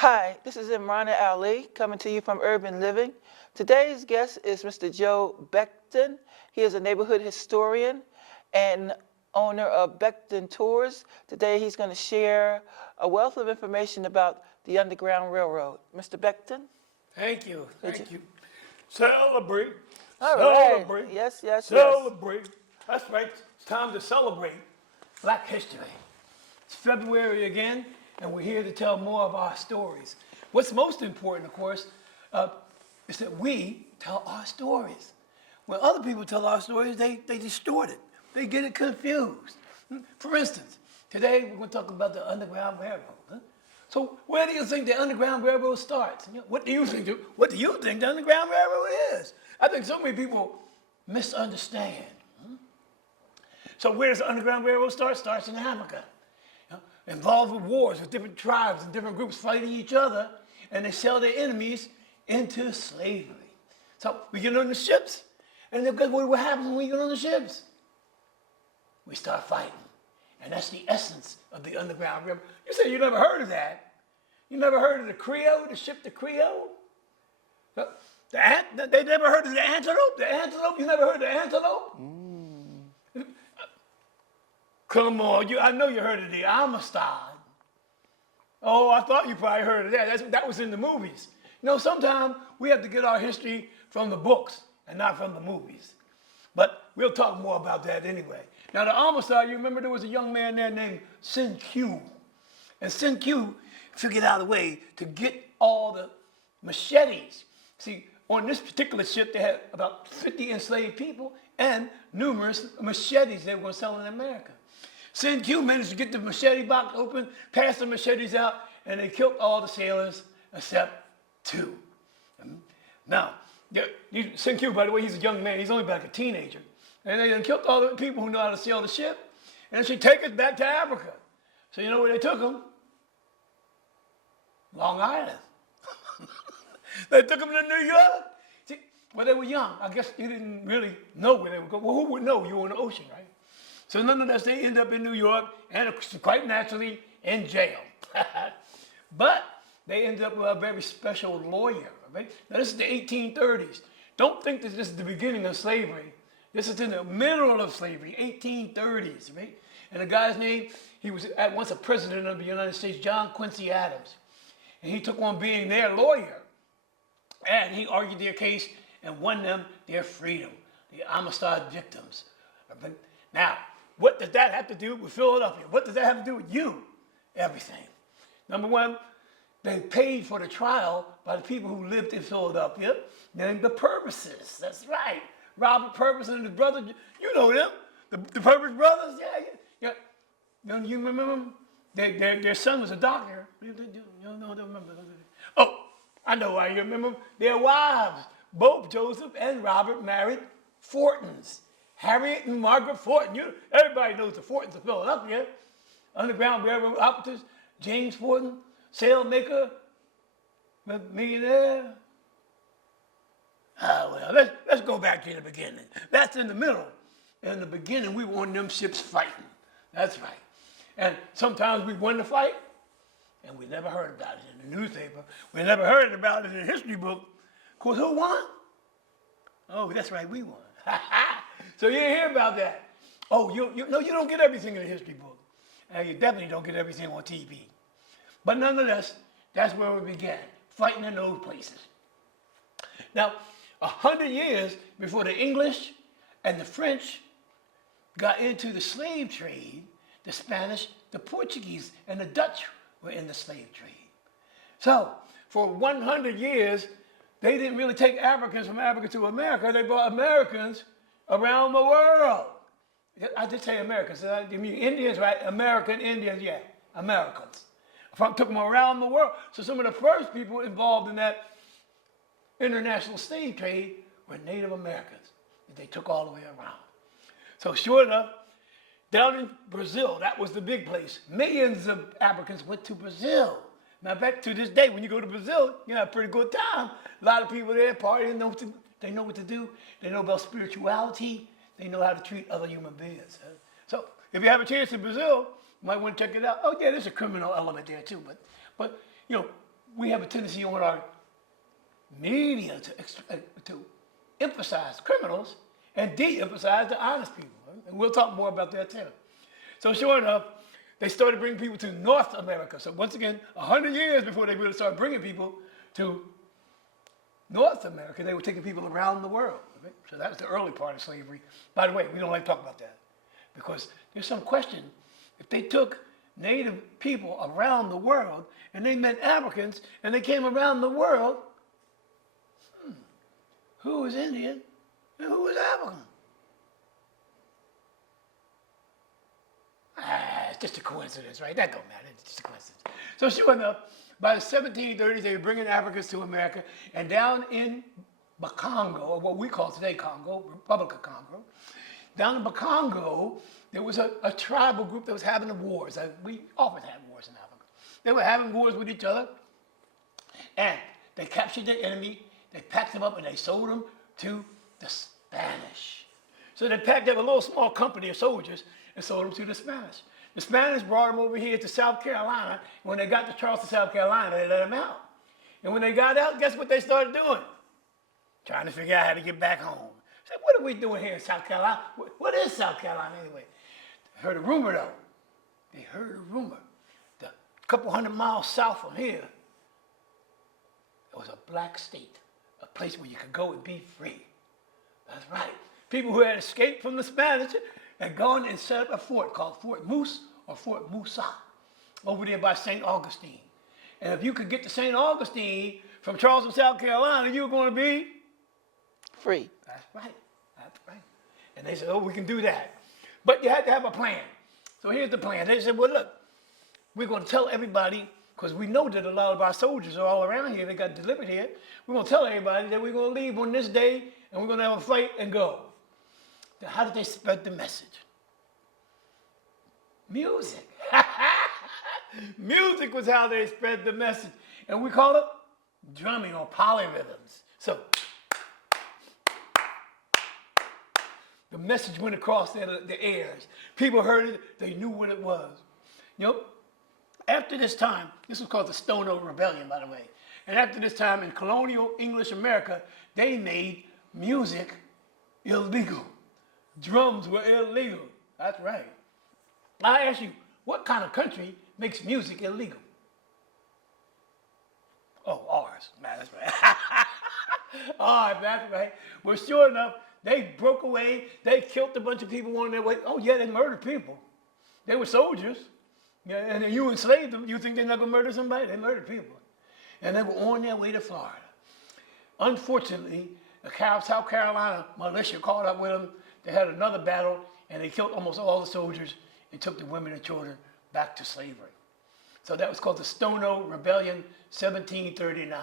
Hi, this is IMRANA Ali coming to you from Urban Living. Today's guest is Mr. Joe BECTON. He is a neighborhood historian and owner of BECTON Tours. Today he's going to share a wealth of information about the Underground Railroad. Mr. BECTON? Thank you. Thank you. Celebrate. All right. Celebrate. Yes, yes, yes. Celebrate. That's right. It's time to celebrate Black History. It's February again, and we're here to tell more of our stories. What's most important, of course, is that we tell our stories. When other people tell our stories, they distort it. They get it confused. For instance, today we're going to talk about the Underground Railroad. So where do you think the Underground Railroad starts? What do you think the Underground Railroad is? I think so many people misunderstand. So where does the Underground Railroad start? Starts in Africa. Involved with wars with different tribes and different groups fighting each other, and they sell their enemies into slavery. So we get on the ships, and then what happens when we get on the ships? We start fighting. And that's the essence of the Underground Railroad. You say you never heard of that. You never heard of the Creole, the ship the Creole? They never heard of the antelope? The antelope? You never heard of the antelope? Come on, I know you heard of the Amistad. Oh, I thought you probably heard of that. That was in the movies. Sometimes we have to get our history from the books and not from the movies. But we'll talk more about that anyway. Now, the Amistad, you remember there was a young man there named Sin Q. And Sin Q figured out a way to get all the machetes. See, on this particular ship, they had about 50 enslaved people and numerous machetes they were going to sell in America. Sin Q managed to get the machete box open, pass the machetes out, and they killed all the sailors except 2. Now, Sin Q, by the way, he's a young man. He's only like a teenager. And they done killed all the people who know how to sail the ship. And she take us back to Africa. So you know where they took them? Long Island. They took them to New York. See, well, they were young. I guess you didn't really know where they were going. Well, who would know? You were in the ocean, right? So nonetheless, they end up in New York and quite naturally in jail. But they ended up with a very special lawyer. Right? Now, this is the 1830s. Don't think that this is the beginning of slavery. This is in the middle of slavery, 1830s, right? And the guy's name, he was at once a president of the United States, John Quincy Adams. And he took on being their lawyer. And he argued their case and won them their freedom, the Amistad victims. Now, what does that have to do with Philadelphia? What does that have to do with you? Everything. Number one, they paid for the trial by the people who lived in Philadelphia, named the Purvises. That's right. Robert Purvis and his brother, you know them, the Purvis brothers, yeah. You remember them? Their son was a doctor. You don't remember. Oh, I know why you remember them. Their wives, both Joseph and Robert, married Fortons. Harriet and Margaret Fortin. Everybody knows the Fortons of Philadelphia. Underground Railroad operators, James Fortin, sailmaker, millionaire. Well, let's go back to the beginning. That's in the middle. In the beginning, we were on them ships fighting. That's right. And sometimes we won the fight, and we never heard about it in the newspaper. We never heard about it in the history book. Of course, who won? Oh, that's right, we won. So you didn't hear about that. Oh, you don't get everything in the history book. And you definitely don't get everything on TV. But nonetheless, that's where we began, fighting in those places. Now, 100 years before the English and the French got into the slave trade, the Spanish, the Portuguese, and the Dutch were in the slave trade. So, for 100 years, they didn't really take Africans from Africa to America. They brought Americans around the world. I did say Americans. I mean Indians, right? American Indians, yeah, Americans. Took them around the world. So some of the first people involved in that international slave trade were Native Americans that they took all the way around. So sure enough, down in Brazil, that was the big place. Millions of Africans went to Brazil. Now back to this day, when you go to Brazil, you have a pretty good time. A lot of people there partying, they know what to do. They know about spirituality. They know how to treat other human beings. So if you have a chance in Brazil, you might want to check it out. Oh yeah, there's a criminal element there too, but we have a tendency on our media to emphasize criminals and de-emphasize the honest people. Right? And we'll talk more about that too. So sure enough, they started bringing people to North America. So once again, 100 years before they really started bringing people to North America, they were taking people around the world. Right? So that was the early part of slavery. By the way, we don't like to talk about that because there's some question. If they took native people around the world and they met Africans and they came around the world, who was Indian and who was African? It's just a coincidence, right? That don't matter. It's just a coincidence. So sure enough, by the 1730s, they were bringing Africans to America, and down in Bakongo, or what we call today Congo, Republic of Congo, down in Bakongo, there was a tribal group that was having wars. We often had wars in Africa. They were having wars with each other, and they captured their enemy, they packed them up, and they sold them to the Spanish. So they packed up a little small company of soldiers and sold them to the Spanish. The Spanish brought them over here to South Carolina. When they got to Charleston, South Carolina, they let them out. And when they got out, guess what they started doing? Trying to figure out how to get back home. Said, what are we doing here in South Carolina? What is South Carolina anyway? They heard a rumor though. They heard a rumor. A couple 100 miles south from here, there was a black state, a place where you could go and be free. That's right. People who had escaped from the Spanish had gone and set up a fort called Fort Moose or Fort Musa over there by St. Augustine. And if you could get to St. Augustine from Charleston, South Carolina, you were going to be free. That's right. That's right. And they said, oh, we can do that. But you had to have a plan. So here's the plan. They said, well, look, we're going to tell everybody, because we know that a lot of our soldiers are all around here. They got delivered here. We're going to tell everybody that we're going to leave on this day, and we're going to have a fight and go. Now, how did they spread the message? Music. Music was how they spread the message. And we call it drumming or polyrhythms. So the message went across the airs. People heard it. They knew what it was. You know, after this time, this was called the Stono Rebellion, by the way. And after this time in colonial English America, they made music illegal. Drums were illegal. That's right. I ask you, what kind of country makes music illegal? Oh, ours. Man, that's right. All right, that's right. Well, sure enough, they broke away. They killed a bunch of people on their way. Oh, yeah, they murdered people. They were soldiers. Yeah, and then you enslaved them. You think they're not going to murder somebody? They murdered people. And they were on their way to Florida. Unfortunately, the South Carolina militia caught up with them. They had another battle, and they killed almost all the soldiers and took the women and children back to slavery. So that was called the Stono Rebellion, 1739.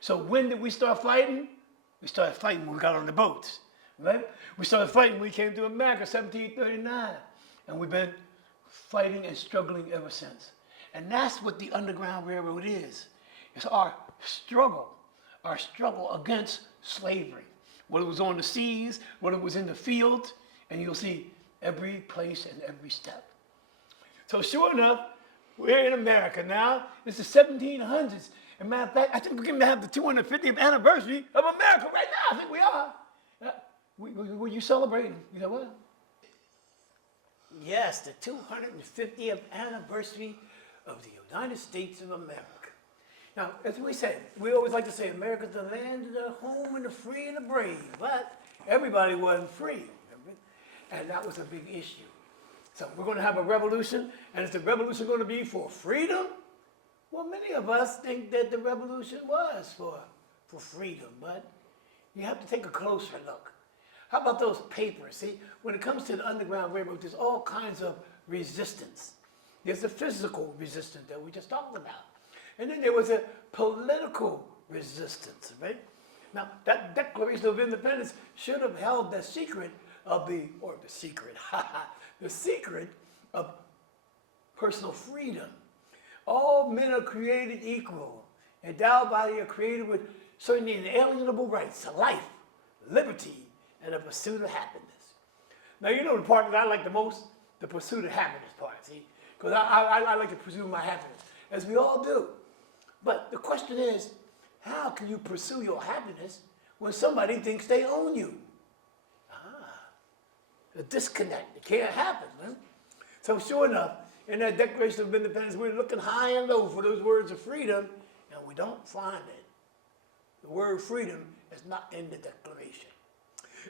So when did we start fighting? We started fighting when we got on the boats, right? We started fighting when we came to America, 1739. And we've been fighting and struggling ever since. And that's what the Underground Railroad is. It's our struggle against slavery. Whether it was on the seas, whether it was in the fields, and you'll see every place and every step. So sure enough, we're in America now. It's the 1700s. As a matter of fact, I think we're going to have the 250th anniversary of America right now. I think we are. Were you celebrating? You know what? Yes, the 250th anniversary of the United States of America. Now, as we said, we always like to say America's the land of the home and the free and the brave, but everybody wasn't free, remember? And that was a big issue. So we're going to have a revolution, and is the revolution going to be for freedom? Well, many of us think that the revolution was for freedom, but you have to take a closer look. How about those papers? See, when it comes to the Underground Railroad, there's all kinds of resistance. There's the physical resistance that we just talked about. And then there was a political resistance, right? Now, that Declaration of Independence should have held the secret of the secret of personal freedom. All men are created equal, endowed by the Creator with certain inalienable rights to life, liberty, and the pursuit of happiness. Now, you know the part that I like the most? The pursuit of happiness part, see? Because I like to pursue my happiness, as we all do. But the question is, how can you pursue your happiness when somebody thinks they own you? A disconnect. It can't happen, man. So sure enough, in that Declaration of Independence, we're looking high and low for those words of freedom, and we don't find it. The word freedom is not in the Declaration.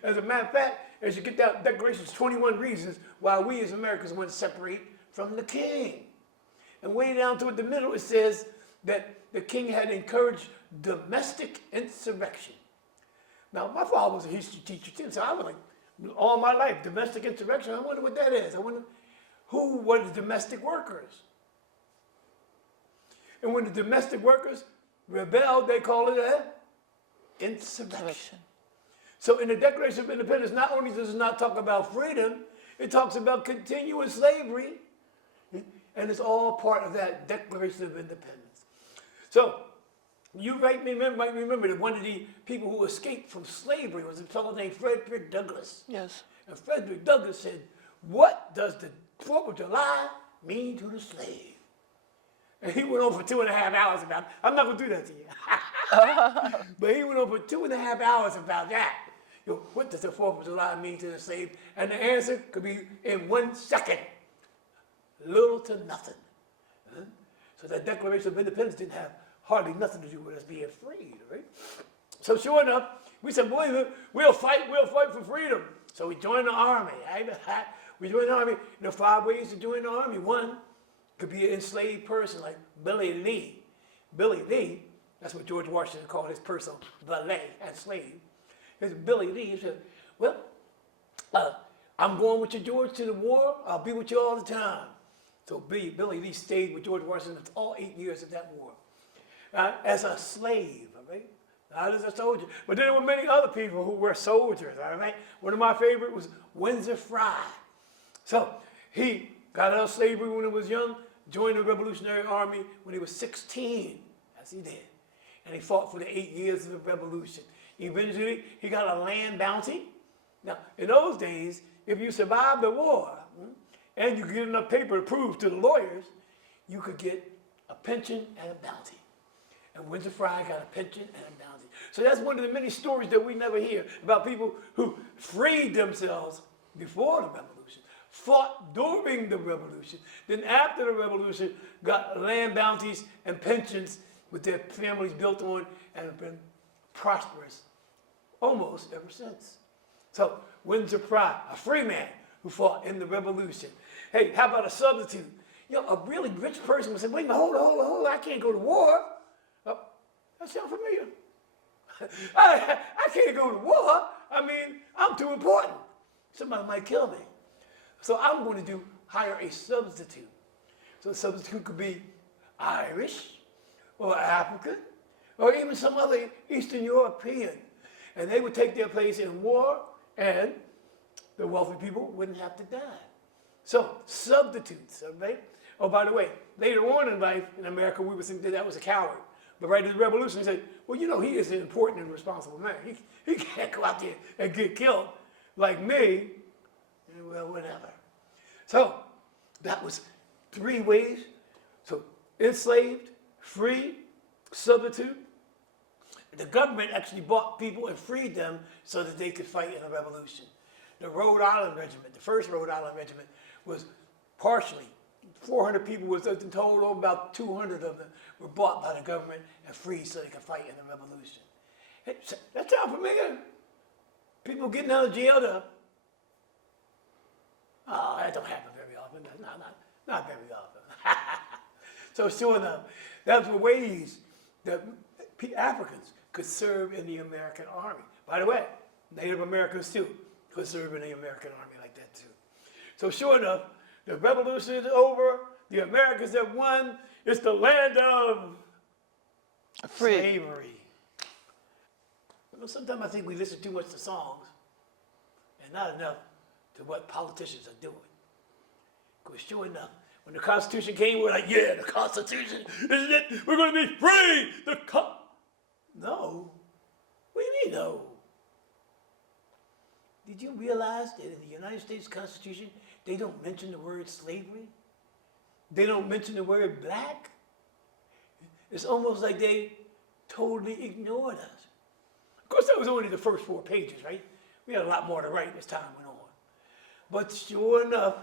As a matter of fact, as you get that Declaration, there's 21 reasons why we as Americans want to separate from the king. And way down toward the middle, it says that the king had encouraged domestic insurrection. Now, my father was a history teacher too, so I was like, all my life, domestic insurrection, I wonder what that is. I wonder who were the domestic workers. And when the domestic workers rebelled, they called it an insurrection. So in the Declaration of Independence, not only does it not talk about freedom, it talks about continuous slavery, and it's all part of that Declaration of Independence. So you might remember that one of the people who escaped from slavery was a fellow named Frederick Douglass. Yes. And Frederick Douglass said, "What does the 4th of July mean to the slave?" And he went on for 2.5 hours about it. I'm not going to do that to you. But he went on for 2.5 hours about that. You know, what does the 4th of July mean to the slave? And the answer could be in 1 second. Little to nothing. So that Declaration of Independence didn't have hardly nothing to do with us being freed, right? So sure enough, we said, boy, we'll fight for freedom. So we joined the army. We joined the army. There are 5 ways to join the army. One could be an enslaved person like Billy Lee. Billy Lee, that's what George Washington called his personal valet and slave. There's Billy Lee. He said, well, I'm going with you, George, to the war. I'll be with you all the time. So Billy Lee stayed with George Washington all 8 years of that war. As a slave, all right? Not as a soldier. But then there were many other people who were soldiers, all right? One of my favorite was Windsor Fry. So he got out of slavery when he was young, joined the Revolutionary Army when he was 16. Yes, he did. And he fought for the 8 years of the Revolution. Eventually, he got a land bounty. Now, in those days, if you survived the war and you get enough paper to prove to the lawyers, you could get a pension and a bounty. And Windsor Fry got a pension and a bounty. So that's one of the many stories that we never hear about people who freed themselves before the Revolution, fought during the Revolution, then after the Revolution got land bounties and pensions with their families built on and have been prosperous almost ever since. So Windsor Fry, a free man who fought in the Revolution. Hey, how about a substitute? You know, a really rich person would say, wait a minute, hold on, I can't go to war. That sounds familiar. I can't go to war. I mean, I'm too important. Somebody might kill me. So I'm going to hire a substitute. So a substitute could be Irish or African or even some other Eastern European. And they would take their place in war and the wealthy people wouldn't have to die. So substitutes, right? Oh, by the way, later on in life in America, we would think that was a coward. But right in the Revolution, he said, well, you know, he is an important and responsible man. He can't go out there and get killed like me. Well, whatever. So that was 3 ways. So enslaved, free, substitute. The government actually bought people and freed them so that they could fight in the Revolution. The Rhode Island Regiment, the first Rhode Island Regiment, was partially 400 people was in total, about 200 of them were bought by the government and freed so they could fight in the Revolution. Hey, that sounds familiar. People getting out of jail that don't happen very often. Not very often. So sure enough, that's the ways that Africans could serve in the American Army. By the way, Native Americans too could serve in the American Army like that too. So sure enough, the revolution is over. The Americans have won. It's the land of slavery. You know, sometimes I think we listen too much to songs and not enough to what politicians are doing. Because sure enough, when the Constitution came, we're like, yeah, the Constitution, this is it. We're going to be free. No. What do you mean, no? Did you realize that in the United States Constitution, they don't mention the word slavery? They don't mention the word black? it's almost like they totally ignored us. Of course, that was only the first 4 pages, right? We had a lot more to write as time went on. But sure enough,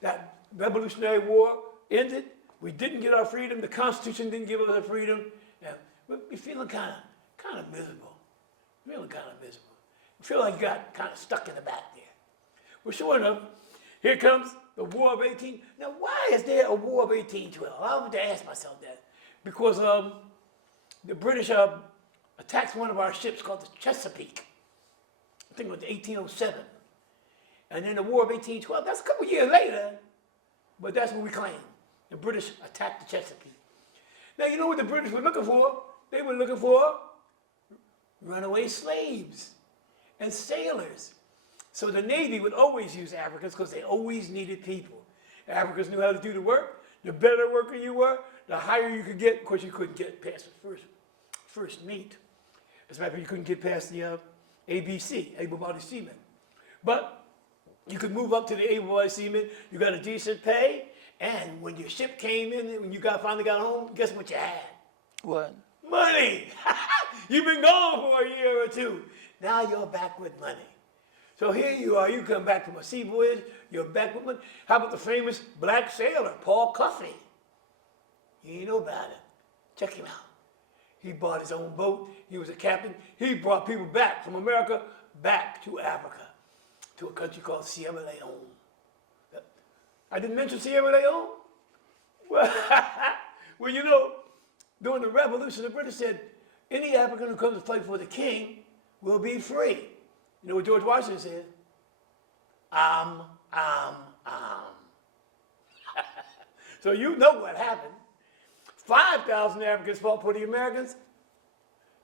that Revolutionary War ended. We didn't get our freedom. The Constitution didn't give us our freedom. And we're feeling kind of miserable. Feeling kind of miserable. We feel like you got kind of stuck in the back there. Well, sure enough, here comes the War of 18. Now, why is there a War of 1812? I want to ask myself that. Because the British attacked one of our ships called the Chesapeake. I think it was 1807. And then the War of 1812, that's a couple years later, but that's what we claim. The British attacked the Chesapeake. Now, you know what the British were looking for? They were looking for runaway slaves and sailors. So the Navy would always use Africans because they always needed people. Africans knew how to do the work. The better worker you were, the higher you could get. Of course, you couldn't get past the first mate. As a matter of fact, you couldn't get past the ABC, able-bodied seamen. But you could move up to the able-bodied seamen. You got a decent pay. And when your ship came in, when you finally got home, guess what you had? What? Money. You've been gone for a year or two. Now you're back with money. So here you are. You come back from a sea voyage. You're back with money. How about the famous black sailor, Paul Cuffey? You know about him. Check him out. He bought his own boat. He was a captain. He brought people back from America back to Africa, to a country called Sierra Leone. I didn't mention Sierra Leone? Well, you know, during the Revolution, the British said, any African who comes to fight for the king will be free. You know what George Washington said? So you know what happened. 5,000 Africans fought for the Americans.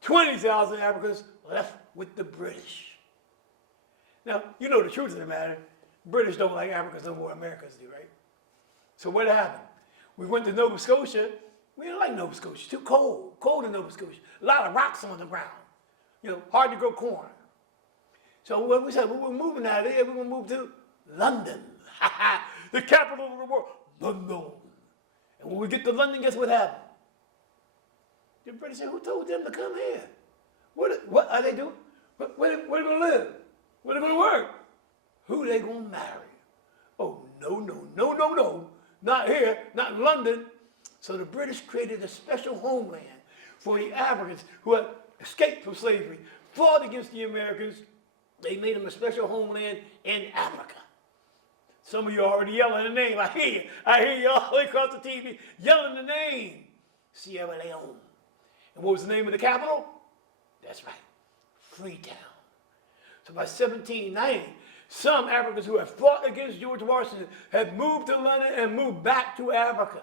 20,000 Africans left with the British. Now, you know the truth of the matter. British don't like Africans no more than Americans do, right? So what happened? We went to Nova Scotia. We didn't like Nova Scotia. Too cold. Cold in Nova Scotia. A lot of rocks on the ground. You know, hard to grow corn. So what we said, we were moving out of there. We were going to move to London. The capital of the world. London. And when we get to London, guess what happened? The British said, who told them to come here? What are they doing? Where are they going to live? Where are they going to work? Who are they going to marry? Oh, no. Not here, not in London. So the British created a special homeland for the Africans who had escaped from slavery, fought against the Americans. They made them a special homeland in Africa. Some of you are already yelling the name. I hear you all across the TV yelling the name. Sierra Leone. And what was the name of the capital? That's right, Freetown. So by 1790, some Africans who had fought against George Washington had moved to London and moved back to Africa.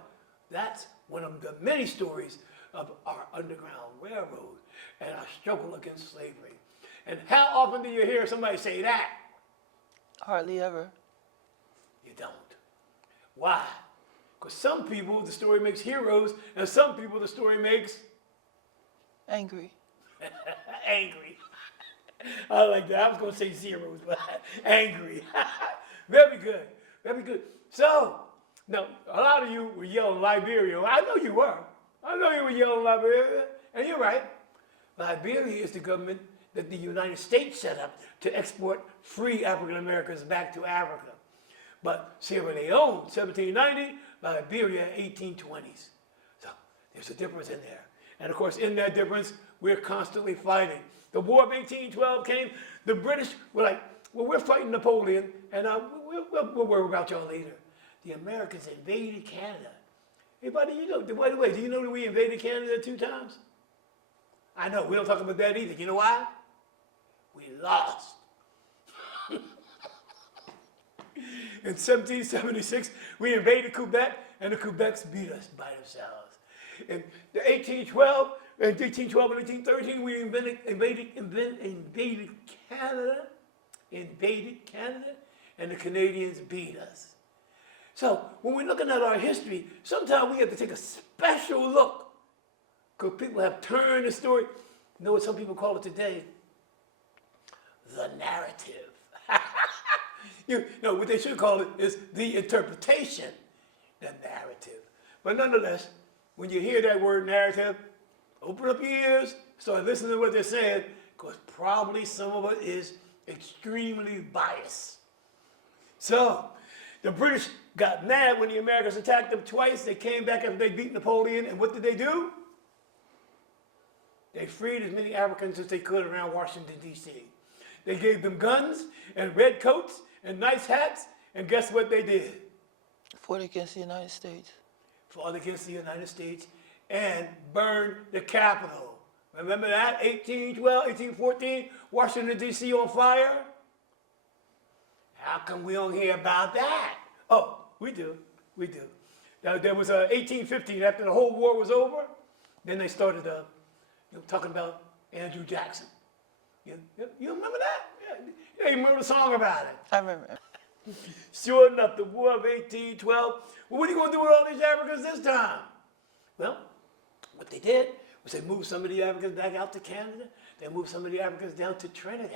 That's one of the many stories of our Underground Railroad and our struggle against slavery. And how often do you hear somebody say that? Hardly ever. You don't. Why? Because some people, the story makes heroes, and some people, the story makes Angry. angry. I like that. I was going to say zeros, but angry. Very good. Very good. So, now, a lot of you were yelling Liberia. I know you were. I know you were yelling Liberia. And you're right. Liberia is the government that the United States set up to export free African Americans back to Africa. But Sierra Leone, 1790, Liberia, 1820s. So there's a difference in there. And of course, in that difference, we're constantly fighting. The War of 1812 came. The British were like, well, we're fighting Napoleon, and we'll worry about y'all later. The Americans invaded Canada. Hey, buddy, you know, by the way, do you know that we invaded Canada 2 times? I know, we don't talk about that either. You know why? We lost. In 1776, we invaded Quebec, and the Quebecs beat us by themselves. In 1812 and 1813, we invaded Canada, and the Canadians beat us. So when we're looking at our history, sometimes we have to take a special look, because people have turned the story. You know what some people call it today? The narrative. You know, what they should call it is the interpretation, the narrative. But nonetheless, when you hear that word narrative, open up your ears, start listening to what they're saying, because probably some of it is extremely biased. So, the British got mad when the Americans attacked them twice. They came back after they beat Napoleon, and what did they do? They freed as many Africans as they could around Washington, D.C. They gave them guns and red coats and nice hats, and guess what they did? Fought against the United States. Fought against the United States and burned the Capitol. Remember that? 1812, 1814, Washington, D.C. on fire? How come we don't hear about that? Oh, we do. We do. Now, there was 1815, after the whole war was over, then they started talking about Andrew Jackson. You remember that? Yeah, you remember the song about it. I remember. Sure enough, the War of 1812. Well, what are you going to do with all these Africans this time? Well, what they did was they moved some of the Africans back out to Canada. They moved some of the Africans down to Trinidad.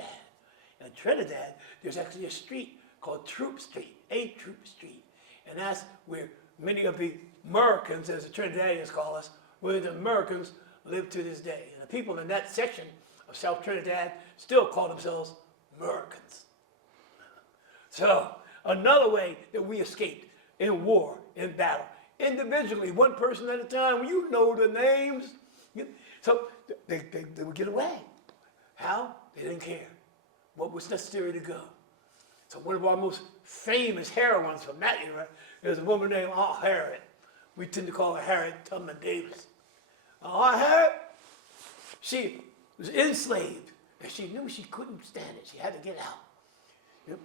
In Trinidad, there's actually a street called Troop Street, A Troop Street. And that's where many of the Americans, as the Trinidadians call us, where the Americans live to this day. And the people in that section of South Trinidad still call themselves Americans. So, another way that we escaped in war, in battle, individually, one person at a time, you know the names. So, they would get away. How? They didn't care what was necessary to go. So, one of our most famous heroines from that era is a woman named Aunt Harriet. We tend to call her Harriet Tubman Davis. Aunt Harriet, she was enslaved, and she knew she couldn't stand it. She had to get out. Yep.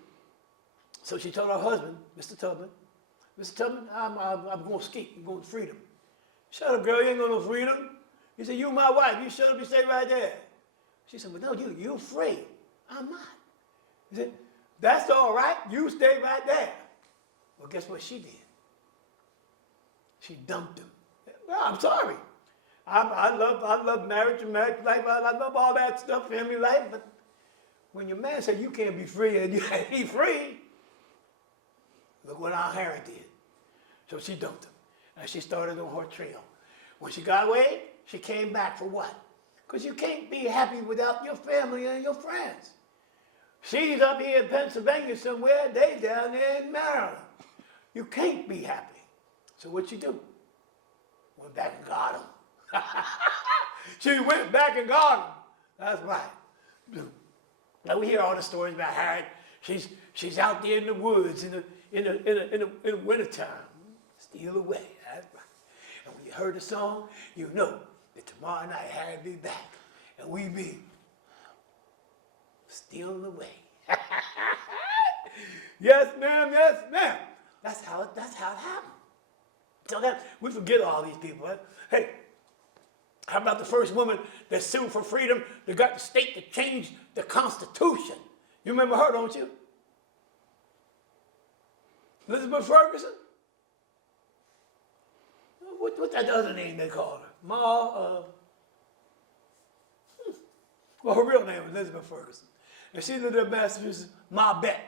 So she told her husband, Mr. Tubman, I'm going to escape. I'm going to freedom. Shut up, girl. You ain't going to freedom. He said, you my wife. You shut up. You stay right there. She said, well, no, you're free. I'm not. He said, that's all right. You stay right there. Well, guess what she did? She dumped him. Well, I'm sorry. I love marriage and marriage life. I love all that stuff, family life. But when your man said you can't be free and you can't be free, look what Aunt Harriet did. So she dumped him. And she started on her trail. When she got away, she came back for what? Because you can't be happy without your family and your friends. She's up here in Pennsylvania somewhere, they down there in Maryland. You can't be happy. So what she do? Went back and got him. She went back and got him. That's right. Now we hear all the stories about Harriet. She's out there in the woods in the wintertime. Steal away. That's right. And when you heard the song, you know that tomorrow night Harriet be back. And we be stealing away. Yes, ma'am, yes, ma'am. That's how it happened. So that we forget all these people. Right? Hey, how about the first woman that sued for freedom that got the state to change the Constitution? You remember her, don't you? Elizabeth Ferguson? What's that other name they called her? Well, her real name was Elizabeth Ferguson. And she lived in Massachusetts, Ma Bet.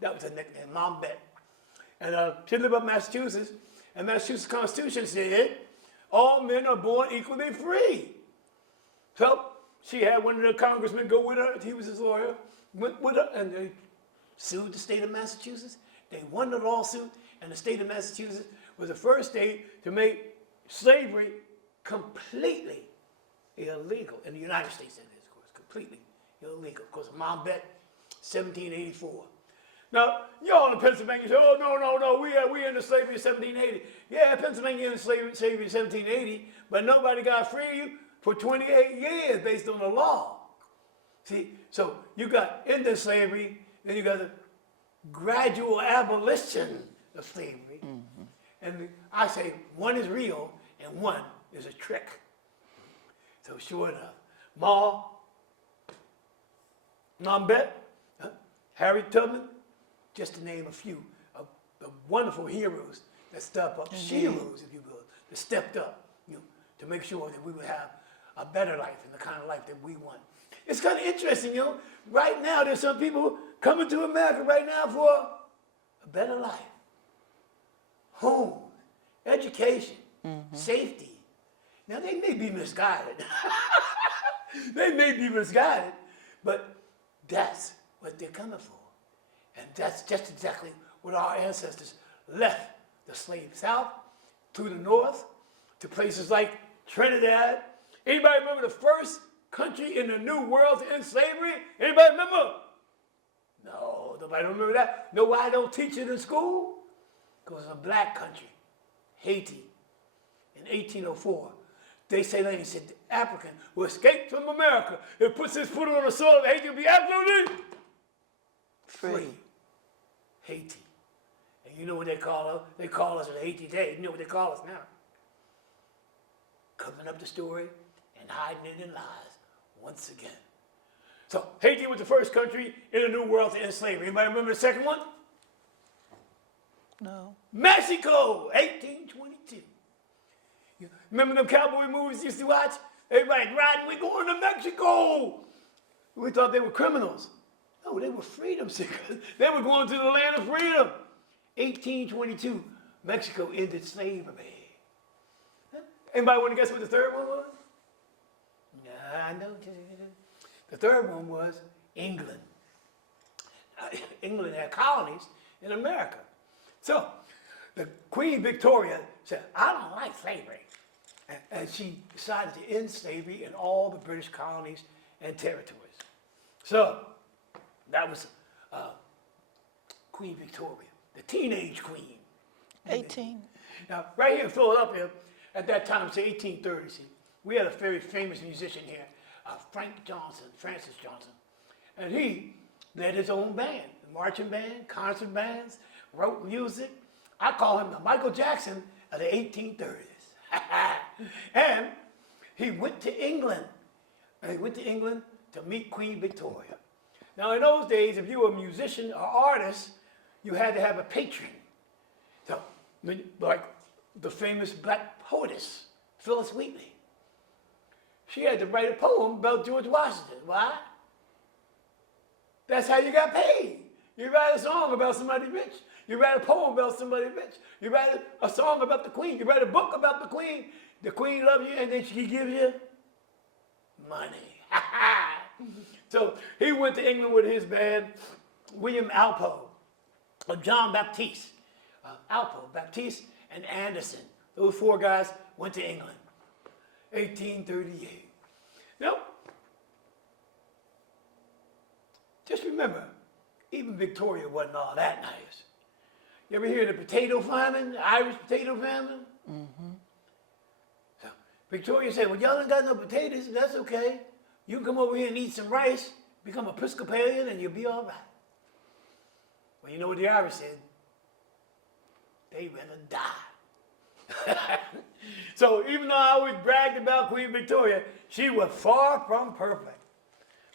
That was her nickname, Mom Bet. And she lived up in Massachusetts, and Massachusetts Constitution said, all men are born equally free. So she had one of the congressmen go with her, he was his lawyer, went with her, and they sued the state of Massachusetts. They won the lawsuit, and the state of Massachusetts was the first state to make slavery completely illegal. In the United States, that is, of course, completely illegal. Of course, Mom Bet, 1784. Now, y'all in Pennsylvania say, oh, no, we in the slavery of 1780. Yeah, Pennsylvania in the slavery of 1780, but nobody got free for 28 years based on the law. See, so you got into slavery, then you got the gradual abolition of slavery. Mm-hmm. And I say one is real and one is a trick. So sure enough, Mom Bet, Harriet Tubman, just to name a few of the wonderful heroes that stepped up, heroes, if you will, that stepped up, to make sure that we would have a better life and the kind of life that we want. It's kind of interesting, right now there's some people coming to America right now for a better life. Home, education, safety, Now, they may be misguided. They may be misguided, but that's what they're coming for. And that's just exactly what our ancestors left the slave South to the North, to places like Trinidad. Anybody remember the first country in the New World to end slavery? Anybody remember? No, nobody remember that. Know why I don't teach it in school? Because it's a black country, Haiti, in 1804. They say that he said the African who escaped from America and puts his foot on the soil of Haiti will be absolutely free. Haiti. And you know what they call us? They call us in Haiti today. You know what they call us now? Covering up the story and hiding it in lies once again. So Haiti was the first country in the New World to end slavery. Anybody remember the second one? No. Mexico, 1822. You remember them cowboy movies you used to watch? Everybody riding, we're going to Mexico. We thought they were criminals. No, they were freedom seekers. They were going to the land of freedom. 1822, Mexico ended slavery. Anybody want to guess what the third one was? I know. The third one was England. England had colonies in America. So the Queen Victoria said, I don't like slavery. And she decided to end slavery in all the British colonies and territories. So that was Queen Victoria, the teenage queen. 18. Now, right here in Philadelphia, at that time, say 1830s, we had a very famous musician here, Francis Johnson. And he led his own band, marching band, concert bands, wrote music. I call him the Michael Jackson of the 1830s. And he went to England. And he went to England to meet Queen Victoria. Now, in those days, if you were a musician or artist, you had to have a patron. So, like the famous black poetess, Phyllis Wheatley. She had to write a poem about George Washington. Why? That's how you got paid. You write a song about somebody rich. You write a poem about somebody rich. You write a song about the Queen. You write a book about the Queen. The Queen loves you, and then she gives you money. So he went to England with his band, William Alpo, John Baptiste, Alpo, Baptiste, and Anderson. Those four guys went to England. 1838. Now, just remember, even Victoria wasn't all that nice. You ever hear of the potato famine, the Irish potato famine? Mm-hmm. So Victoria said, well, y'all ain't got no potatoes, that's okay. You can come over here and eat some rice, become Episcopalian, and you'll be all right. Well, you know what the Irish said? They'd rather die. So even though I always bragged about Queen Victoria, she was far from perfect.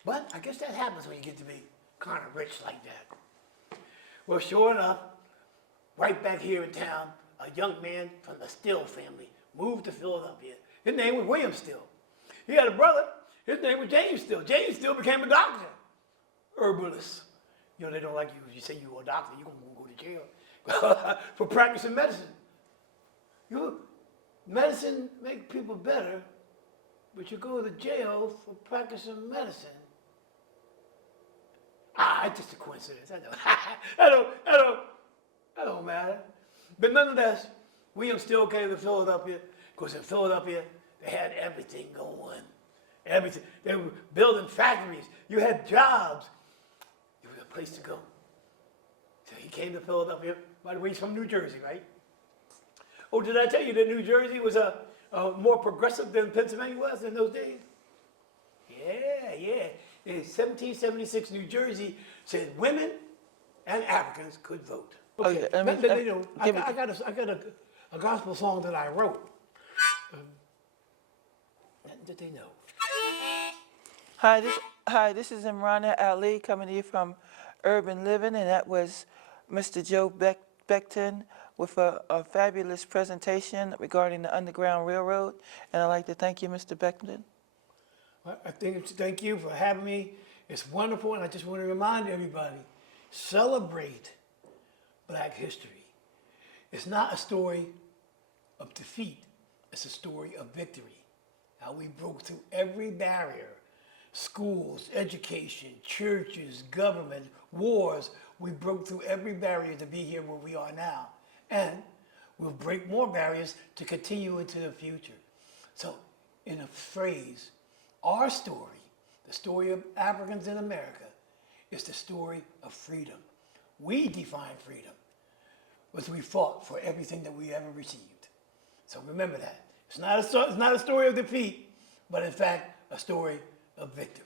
But I guess that happens when you get to be kind of rich like that. Well, sure enough, right back here in town, a young man from the Still family moved to Philadelphia. His name was William Still. He had a brother. His name was James Still. James Still became a doctor, herbalist. You know, they don't like you if you say you're a doctor, you're going to go to jail for practicing medicine. Medicine makes people better, but you go to jail for practicing medicine. It's just a coincidence. I know. That don't matter. But nonetheless, William Still came to Philadelphia because in Philadelphia they had everything going. Everything. They were building factories. You had jobs. It was a place to go. So he came to Philadelphia. By the way, he's from New Jersey, right? Oh, did I tell you that New Jersey was more progressive than Pennsylvania was in those days? Yeah. In 1776, New Jersey said women and Africans could vote. Okay. Oh, yeah. I got a gospel song that I wrote. That they know. Hi, this is IMRANA Ali coming to you from Urban Living, and that was Mr. Joe BECTON with a fabulous presentation regarding the Underground Railroad. And I'd like to thank you, Mr. BECTON. Thank you for having me. It's wonderful, and I just want to remind everybody, celebrate Black history. It's not a story of defeat. It's a story of victory. how we broke through every barrier. Schools, education, churches, government, wars. We broke through every barrier to be here where we are now. And we'll break more barriers to continue into the future. So, in a phrase, our story, the story of Africans in America, is the story of freedom. We define freedom as we fought for everything that we ever received. So remember that. It's not a story of defeat, but in fact, a story of victory.